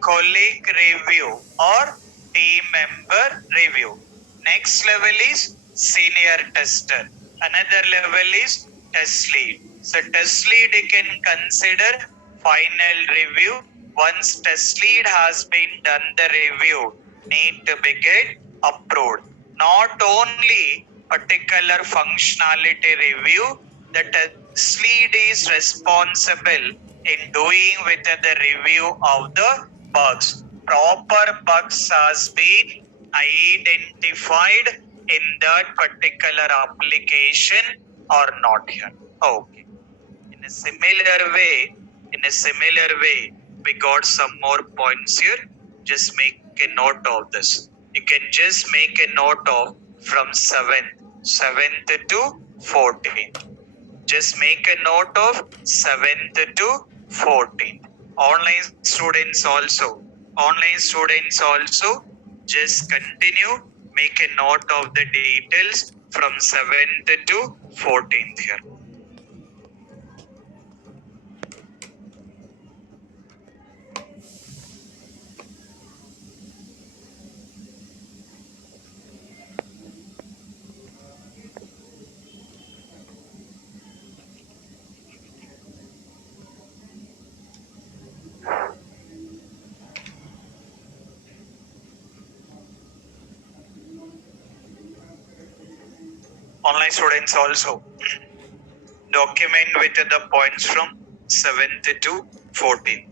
Colleague review or team member review. Next level is senior tester. Another level is test lead. So test lead you can consider final review. Once test lead has been done, the review need to be get approved. Not only particular functionality review, the test lead is responsible in doing with the review of the bugs. Proper bugs has been identified in that particular application or not here. Okay. In a similar way, we got some more points here. Just make a note of this. You can just make a note of from 7th to 14th. Just make a note of 7th to 14th. Online students also, just continue, make a note of the details from 7th to 14th here. Online students also document with the points from 7th to 14th.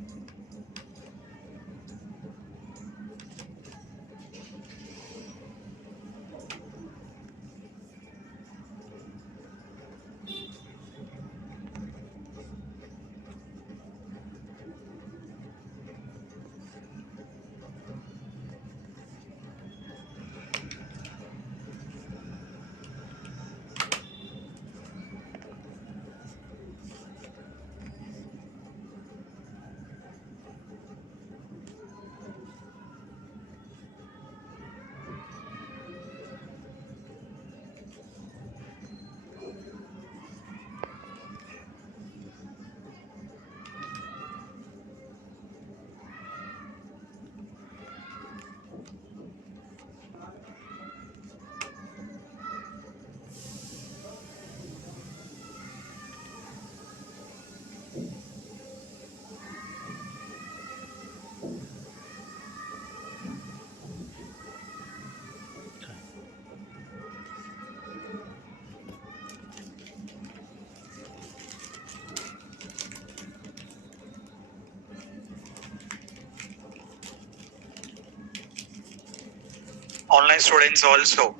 Online students also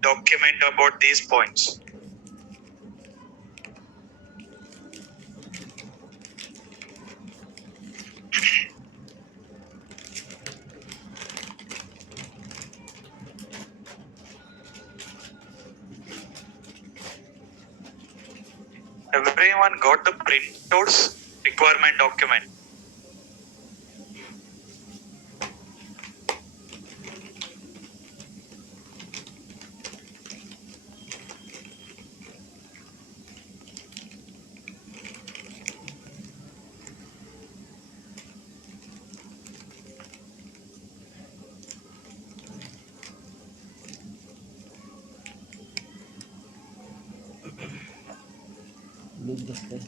document about these points. Everyone got the printouts requirement document. Loop बसले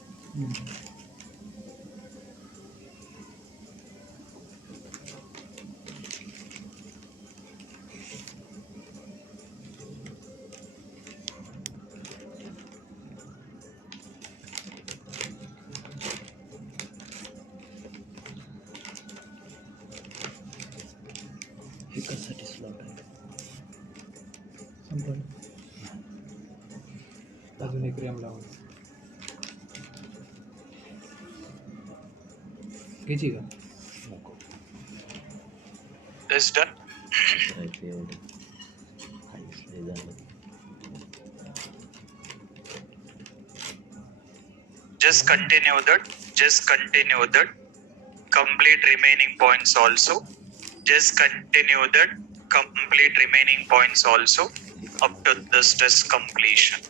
हे कशासाठी slot आहे संपलं अजून एक RAM लावून घ्यायची का नको Is done. एवढं खाली झालं Just continue that. Just continue that. Complete remaining points also. Just continue that. Complete remaining points also up to this test completion.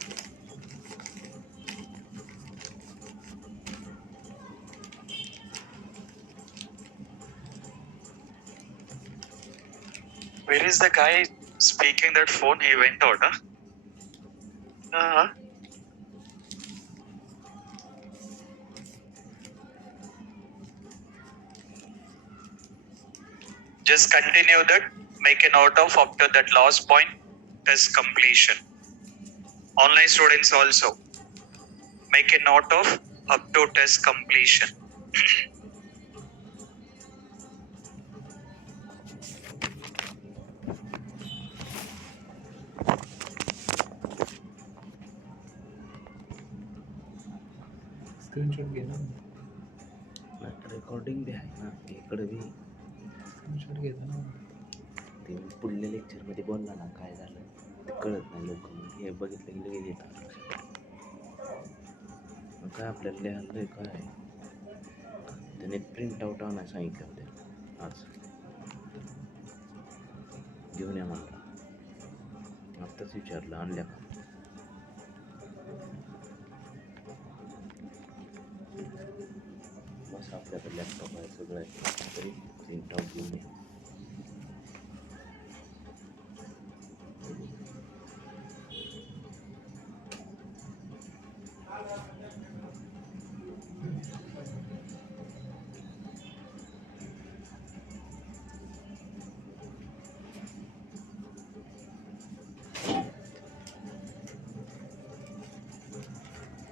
Where is the guy speaking that phone? He went out, huh? Uh-huh. Just continue that. Make a note of up to that last point. Test completion. Online students also. Make a note of up to test completion. Screenshot घे ना recording B आहे ना इकडे B screenshot घेतो ना ते पुढल्या लेक्चरमध्ये बोलला ना काय झालं ते कळत नाही लोक हे बघितलं की लगेच येतात काय आपल्याला लिहायला काय त्याने प्रिंट आउट आणायला सांगितलं होतं आज घेऊन या मला आत्ताच विचारलं आणल्या का बस आपल्याकडे लॅपटॉप आहे सगळं आहे तरी प्रिंट आउट घेऊन ये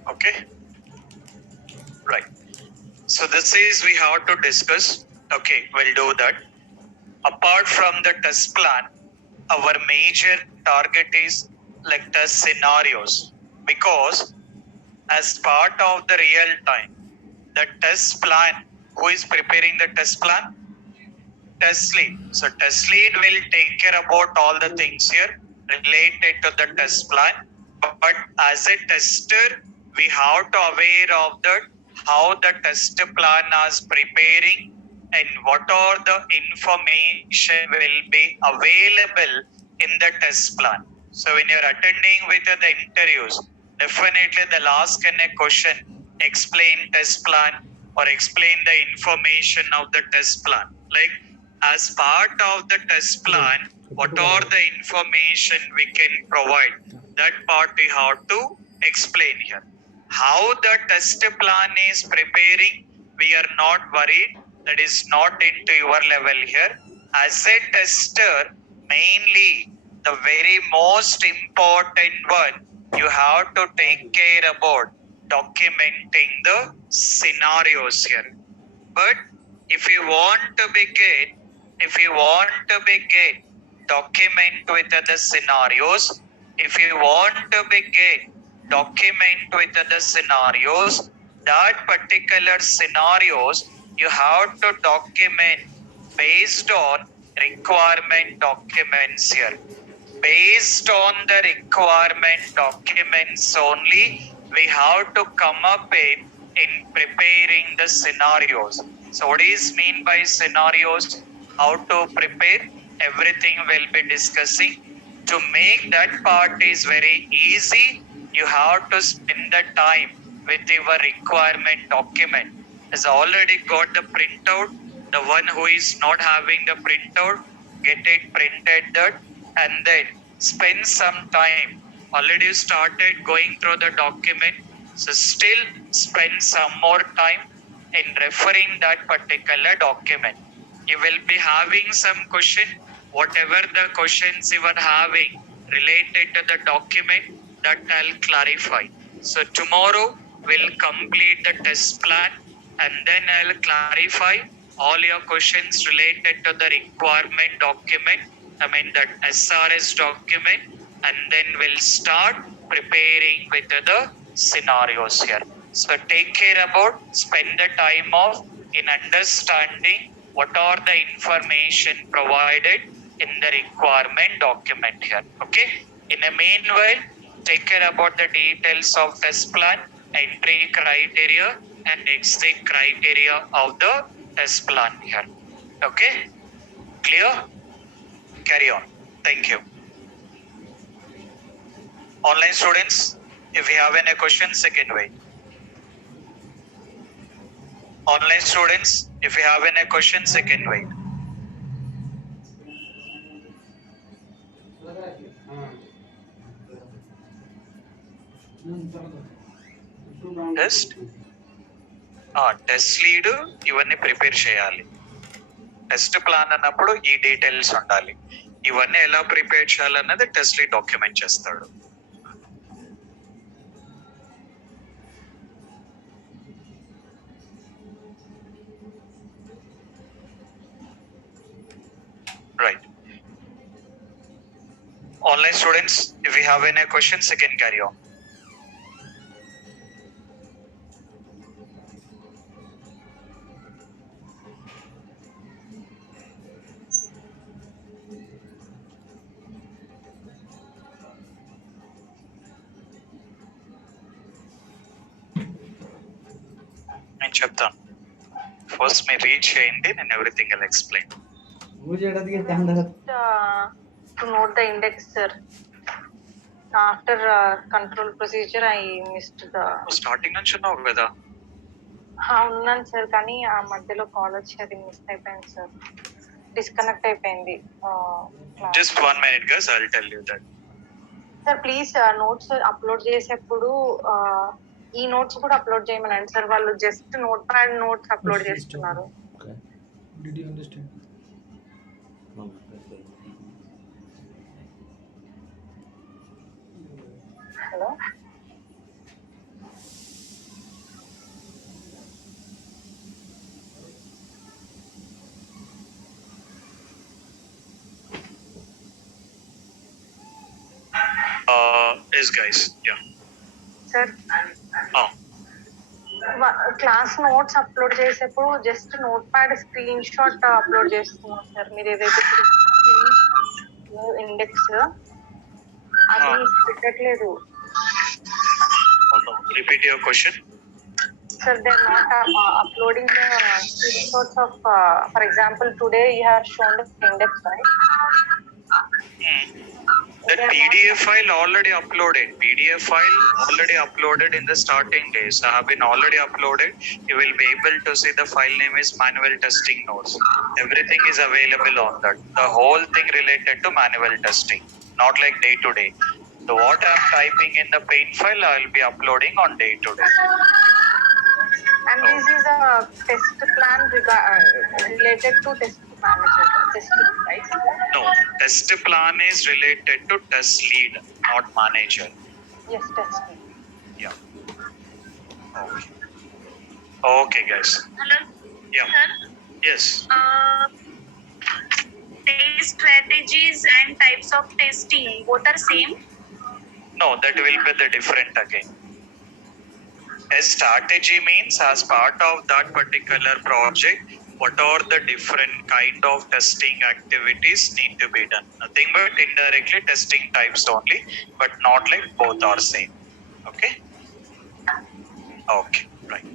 Okay. Right. So this is we have to discuss. Okay, we'll do that. Apart from the test plan, our major target is like test scenarios, because as part of the real time, the test plan, who is preparing the test plan? Test lead. So test lead will take care about all the things here related to the test plan. But as a tester, we have to aware of that how the test plan is preparing and what are the information will be available in the test plan. So when you're attending with the interviews, definitely they'll ask in a question, explain test plan or explain the information of the test plan. Like as part of the test plan, what are the information we can provide? That part we have to explain here. How the test plan is preparing, we are not worried. That is not into your level here. As a tester, mainly the very most important one, you have to take care about documenting the scenarios here. But if you want to begin document with the scenarios. If you want to begin, document with the scenarios. That particular scenarios you have to document based on requirement documents here. Based on the requirement documents only, we have to come up in preparing the scenarios. So what is mean by scenarios? How to prepare? Everything we'll be discussing. To make that part is very easy. You have to spend the time with your requirement document. Has already got the printout. The one who is not having the printout, get it printed that, and then spend some time. Already started going through the document, so still spend some more time in referring that particular document. You will be having some question. Whatever the questions you are having related to the document, that I'll clarify. So tomorrow we'll complete the test plan, and then I'll clarify all your questions related to the requirement document. I mean that SRS document, and then we'll start preparing with the scenarios here. So take care about, spend the time of in understanding what are the information provided in the requirement document here. Okay. In the meanwhile, take care about the details of test plan, entry criteria, and exit criteria of the test plan here. Okay. Clear? Carry on. Thank you. Online students, if you have any questions, second wait. Online students, if you have any questions, second wait. Test test lead ఇవన్నీ prepare చేయాలి. Test plan అన్నప్పుడు ఈ details ఉండాలి. ఇవన్నీ ఎలా prepare చేయాలన్నది test lead document చేస్తాడు. Right. Online students, if you have any questions, you can carry on. నేను చెప్తాను. ఫస్ట్ మీరు రీడ్ చేయండి, నేను everything will explain. To note the index, sir. After control procedure, I missed the. Starting నుంచి ఉన్నావు కదా? ఉన్నాను సార్, కానీ ఆ మధ్యలో కాల్ వచ్చి అది మిస్ అయిపోయింది సార్. డిస్కనెక్ట్ అయిపోయింది. Just 1 minute guys, I'll tell you that. Sir please notes upload చేసేప్పుడు ఈ నోట్స్ కూడా అప్లోడ్ చేయమనండి సార్. వాళ్ళు just notepad notes upload చేస్తున్నారు. Did you understand? Hello, Yes guys, yeah. Sir class notes upload చేసేప్పుడు just notepad screenshot upload చేస్తున్నాం sir. మీరు ఏదైతే ఇండెక్స్ అది పెట్టట్లేదు. Repeat your question. Sir, they are not uploading the screenshots of, for example, today you have shown the index, right? That PDF file already uploaded. PDF file already uploaded in the starting days. Have been already uploaded. You will be able to see the file name is manual testing notes. Everything is available on that. The whole thing related to manual testing, not like day to day. So what I am typing in the paint file, I will be uploading on day to day. And this is a test plan related to test manager, testing, right? No, test plan is related to test lead, not manager. Yes, test lead. Yeah. Okay. Okay, guys. Hello. Yeah. Sir. Yes. Day strategies and types of testing both are same? No, that will be the different again. A strategy means as part of that particular project, what are the different kind of testing activities need to be done? Nothing but indirectly testing types only, but not like both are same. Okay. Okay. Right.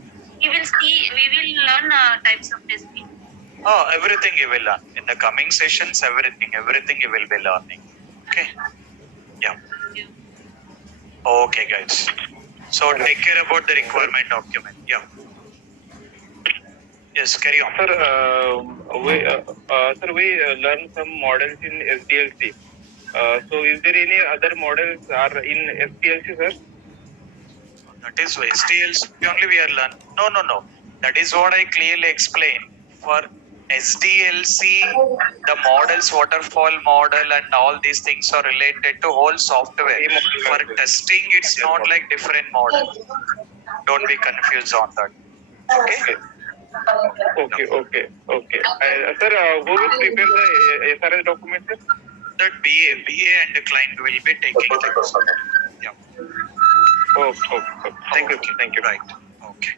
We will learn types of testing. Oh, everything you will learn in the coming sessions. Everything you will be learning. Okay. Yeah. Okay, guys. So take care about the requirement document. Yeah. Yes, carry on. Sir, we learn some models in SDLC. So, is there any other models are in SDLC, sir? That is SDLC only we are learning. No. That is what I clearly explained. For SDLC, the models, waterfall model, and all these things are related to whole software. For testing, it's not like different model. Don't be confused on that. Okay. Okay. Sir, who will prepare the SRS document, sir? That BA and the client will be taking things. Yeah. Okay. Thank you. Right. Okay.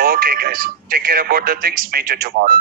Okay, guys. Take care about the things. Meet you tomorrow.